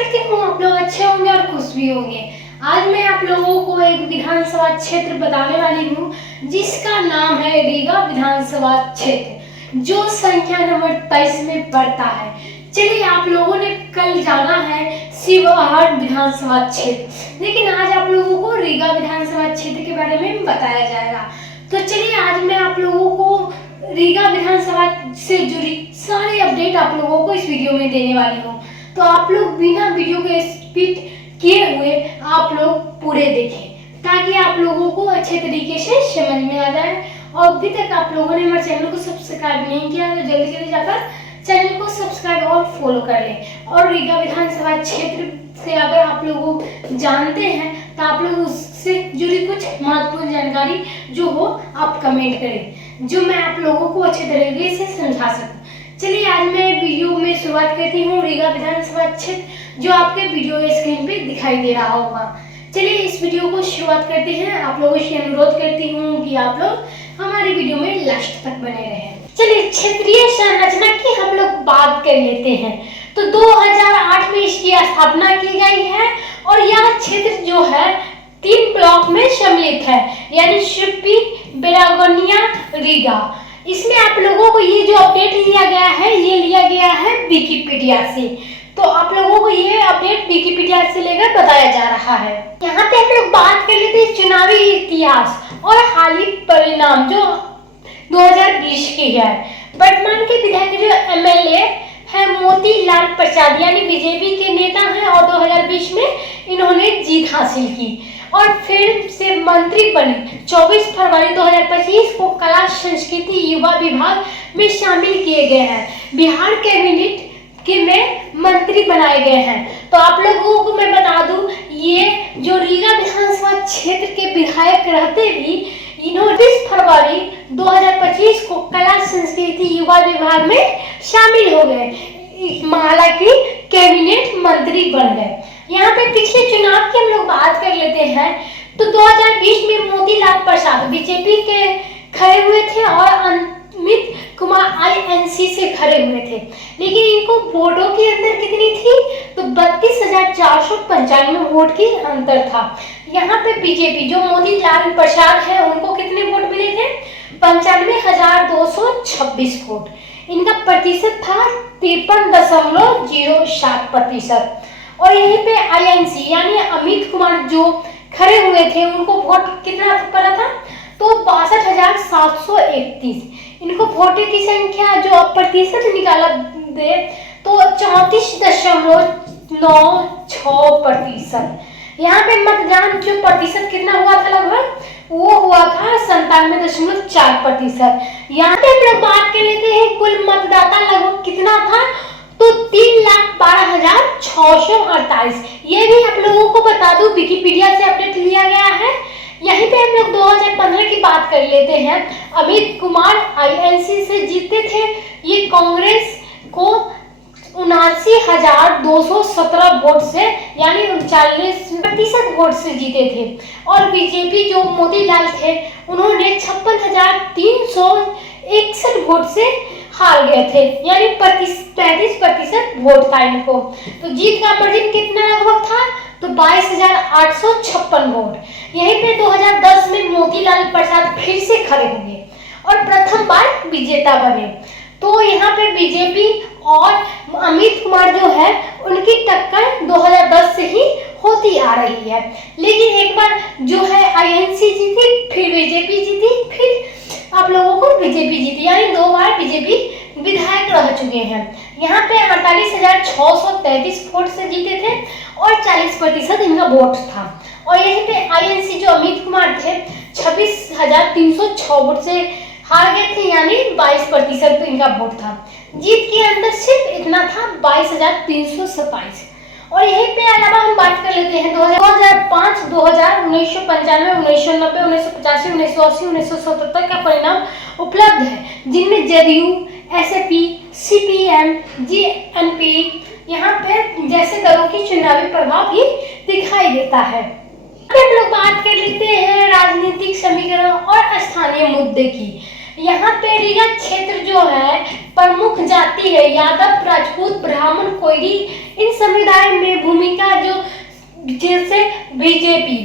करती हूँ आप लोग अच्छे होंगे और खुश भी होंगे। आज मैं आप लोगों को एक विधानसभा क्षेत्र बताने वाली हूँ जिसका नाम है रीगा विधानसभा क्षेत्र, जो संख्या नंबर 23 में पड़ता है। चलिए, आप लोगों ने कल जाना है शिवहर विधानसभा क्षेत्र, लेकिन आज आप लोगों को रीगा विधानसभा क्षेत्र के बारे में बताया जाएगा। तो चलिए, आज मैं आप लोगों को रीगा विधानसभा से जुड़ी सारे अपडेट आप लोगों को इस वीडियो में देने वाली हूँ। तो आप लोग बिना वीडियो के स्किप किए हुए आप लोग पूरे देखें, ताकि आप लोगों को अच्छे तरीके से समझ में आ जाए। और अभी तक आप लोगों ने हमारे चैनल को सब्सक्राइब नहीं किया तो जल्दी जल्दी जाकर चैनल को सब्सक्राइब और फॉलो कर लें। और रीगा विधानसभा क्षेत्र से अगर आप लोग जानते हैं तो आप लोग उससे जुड़ी कुछ महत्वपूर्ण जानकारी जो हो आप कमेंट करें, जो मैं आप लोगों को अच्छे तरीके से समझा सकूं। चलिए, आज मैं वीडियो में शुरुआत करती हूँ रीगा विधानसभा क्षेत्र, जो आपके वीडियो स्क्रीन पे दिखाई दे रहा होगा। चलिए, इस वीडियो को शुरुआत करते हैं। आप लोगों से अनुरोध करती हूँ कि आप लोग हमारी वीडियो में लास्ट तक बने रहें। चलिए, क्षेत्रीय संरचना की हम लोग बात कर लेते हैं। तो 2008 में इसकी स्थापना की गई है और यह क्षेत्र जो है 3 ब्लॉक में सम्मिलित है, यानी शिप्पी, बेलागोनिया, रीगा। इसमें आप लोगों को ये जो अपडेट लिया गया है, ये लिया गया है विकिपीडिया से। तो आप लोगों को ये अपडेट विकिपीडिया से लेकर बताया जा रहा है। यहाँ पे हम लोग बात कर लेते हैं चुनावी इतिहास और हालिया परिणाम जो 2020 की है। वर्तमान के विधायक जो एमएलए है मोतीलाल प्रसाद, यानी बीजेपी के नेता हैं, और 2020 में इन्होंने जीत हासिल की और फिर से मंत्री बने। 24 फरवरी 2025 को कला संस्कृति युवा विभाग में शामिल किए गए हैं। बिहार कैबिनेट के में मंत्री बनाए गए हैं। तो आप लोगों को मैं बता दूं, ये जो रीगा विधानसभा क्षेत्र के विधायक रहते भी इन्होंने 20 फरवरी 2025 को कला संस्कृति युवा विभाग में शामिल हो गए, हालांकि कैबिनेट मंत्री बन गए। यहाँ पे पिछले चुनाव की हम लोग बात कर लेते हैं। तो 2020 में मोतीलाल प्रसाद बीजेपी के खड़े हुए थे और अमित कुमार आईएनसी से खड़े हुए थे, लेकिन इनको वोटों की अंतर कितनी थी? तो 32,495 वोट की अंतर था। यहाँ पे बीजेपी जो मोतीलाल प्रसाद है उनको कितने वोट मिले थे? 95,226 वोट। इनका प्रतिशत था 53.07%। और यहीं पे आईएनसी यानी अमित कुमार जो खड़े हुए थे उनको वोट कितना पड़ा था? तो 62,731। इनको वोटों की संख्या जो प्रतिशत निकाला दे तो 34.96%। यहाँ पे मतदान जो प्रतिशत कितना हुआ था लगभग, वो हुआ था 97.4%। यहाँ पे हम लोग बात कर लेते हैं कुल मतदाता लगभग कितना था? तो 3,12,648। ये भी आप लोगों को बता दूं विकिपीडिया से अपडेट लिया गया है। यहीं पे हम लोग 2015 की बात कर लेते हैं। अमित कुमार आईएनसी से जीते थे। ये कांग्रेस को 79,217 वोट से यानी 39% वोट से जीते थे। और बीजेपी जो मोतीलाल थे उन्होंने 56,361 वोट से हार गए थे, यानी 35% वोट था इनको। तो जीत का मार्जिन कितना लगभग था? तो 22,856 वोट। यहीं पे 2010 में मोतीलाल प्रसाद फिर से खड़े हुए और प्रथम बार विजेता बने। तो यहाँ पे बीजेपी और अमित कुमार जो है उनकी टक्कर 2010 से ही होती आ रही है, लेकिन एक बार जो है आईएनसी जीती, फिर बीजेपी जीती, फिर आप लोगों को बीजेपी जीती, यानी 2 बार बीजेपी विधायक रह चुके हैं। यहाँ पे 48,633 वोट से जीते थे और 40% इनका वोट था। और यहीं पे आईएनसी जो अमित कुमार थे 26,306 वोट से हार गए थे, यानी 22% इनका वोट था। जीत के अंदर सिर्फ इतना था 22,327। और यहीं पे अलावा हम बात कर लेते हैं 2005, 2000, 1995, 1990, 1985, 1980, 1977 का परिणाम उपलब्ध है, जिनमें जदयू, एसपी, सीपीएम, जीएनपी यहाँ पे जैसे दलों की चुनावी प्रभाव भी दिखाई देता है। हम लोग बात कर लेते हैं राजनीतिक समीकरण और स्थानीय मुद्दे की। यहाँ पे रीगा क्षेत्र जो है प्रमुख जाति है यादव, राजपूत, ब्राह्मण, कोयरी इन समुदाय में भूमिका जो जैसे बीजेपी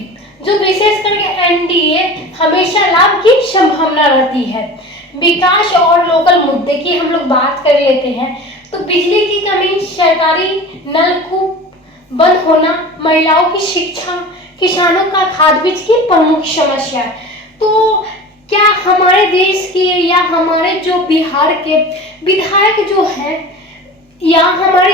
जो विशेष करके एनडीए हमेशा लाभ की संभावना रहती है। विकास और लोकल मुद्दे की हम लोग बात कर लेते हैं तो बिजली की कमी, सरकारी नलकूप बंद होना, महिलाओं की शिक्षा, किसानों का खाद बीज की प्रमुख समस्या। तो क्या हमारे देश के या हमारे जो बिहार के विधायक जो हैं या हमारे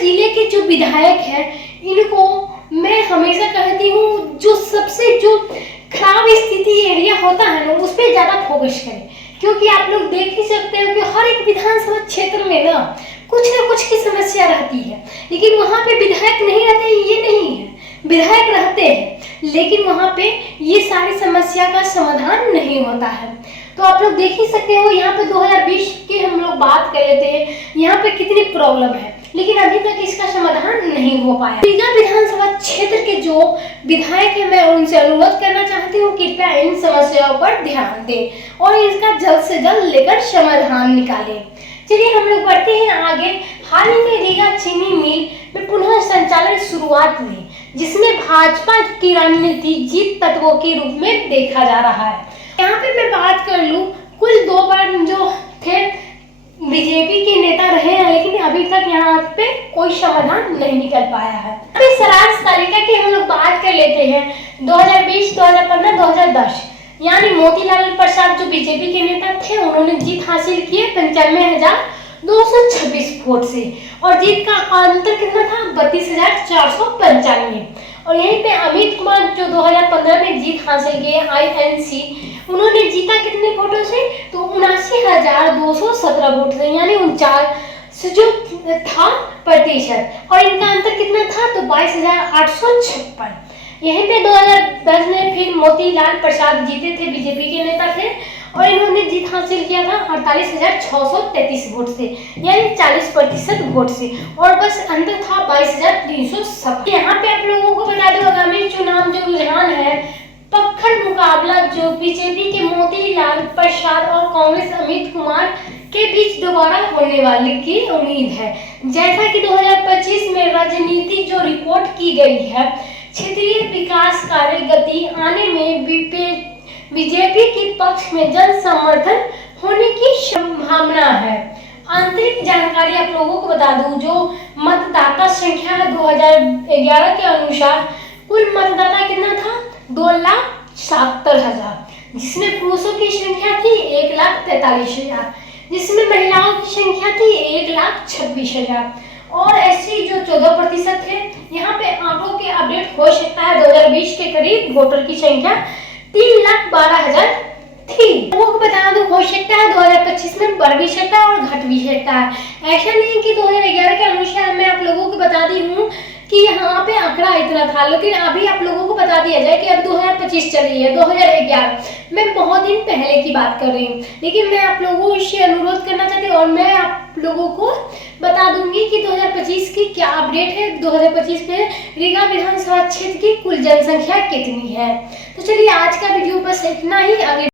जिले के जो विधायक हैं, इनको मैं हमेशा कहती हूँ जो सबसे जो खराब स्थिति एरिया होता है ना उस पर ज्यादा फोकस करें, क्योंकि आप लोग देख ही सकते हो कि हर एक विधानसभा क्षेत्र में ना कुछ की समस्या रहती है, लेकिन वहाँ पे विधायक नहीं रहते, ये नहीं है, विधायक रहते हैं लेकिन वहाँ पे ये सारी समस्या का समाधान नहीं होता है। तो आप लोग देख ही सकते हो यहाँ पे 2020 की हम लोग बात कर लेते हैं, यहाँ पे कितनी प्रॉब्लम है, लेकिन अभी तक इसका समाधान नहीं हो पाया। रीगा विधानसभा क्षेत्र के जो विधायक है, मैं उनसे अनुरोध करना चाहती हूँ कृपया इन समस्याओं पर ध्यान दें और इसका जल्द से जल्द लेकर समाधान निकालें। चलिए हम लोग बढ़ते हैं आगे। हाल ही में रीगा चीनी मिल में पुनः संचालन शुरुआत हुई, जिसमें भाजपा की रणनीति जीत तत्वों के रूप में देखा जा रहा है। यहाँ पे मैं बात कर लूँ, कुल 2 बार जो थे बीजेपी के नेता रहे हैं, लेकिन अभी तक यहाँ पे कोई समाधान नहीं निकल पाया है। अभी सारांश तालिका की हम लोग बात कर लेते हैं 2020, 2015, 2010, यानी मोतीलाल प्रसाद जो बीजेपी के नेता थे उन्होंने जीत हासिल की 95,226 वोट से और जीत का अंतर कितना था 32,495। और यहीं पे अमित कुमार जो 2015 में जीत हासिल किए INC, उन्होंने जीता कितने वोटों से तो 79,217 वोट से, यानी 49 जो था प्रतिशत, और इनका अंतर कितना था तो 22,856। यहीं पे 2010 में फिर मोतीलाल प्रसाद जीते थे, बीजेपी के नेता थे, और इन्होंने जीत हासिल किया था 48,633 वोट से, यानी 40% वोट से, और बस अंतर था 22,307। यहाँ पे आप लोगों को बता दो आगामी चुनाव जो रुझान है, पक्खड़ मुकाबला जो बीजेपी के मोतीलाल प्रसाद और कांग्रेस अमित कुमार के बीच दोबारा होने वाली की उम्मीद है। जैसा कि 2025 में राजनीति जो रिपोर्ट की गई है, क्षेत्रीय विकास कार्य गति आने में बीजेपी के पक्ष में जन समर्थन होने की संभावना है। आंतरिक जानकारी आप लोगों को बता दूं, जो मतदाता संख्या है 2011 के अनुसार कुल मतदाता कितना था 2,70,000, जिसमें पुरुषों की संख्या थी 1,43,000, जिसमें महिलाओं की संख्या थी 1,26,000 और SC जो 14% थे। यहाँ पे आंकड़ों के अपडेट हो सकता है 2020 के करीब वोटर की संख्या 3,12,000 थी। लोगों को बता दूं हो सकता है 2025 में बढ़ भी सकता है और घट भी सकता है। ऐसा नहीं कि 2011 के अनुसार मैं आप लोगों को बता दी हूँ कि यहाँ पे आंकड़ा इतना था, लेकिन अभी आप लोगों को बता दिया जाए कि अब 2025 चल रही है, 2011 मैं बहुत दिन पहले की बात कर रही हूँ, लेकिन मैं आप लोगों से अनुरोध करना चाहती हूँ और मैं आप लोगों को बता दूंगी कि 2025 की क्या अपडेट है, 2025 में रीगा विधानसभा क्षेत्र की कुल जनसंख्या कितनी है। तो चलिए आज का वीडियो बस इतना ही। आगे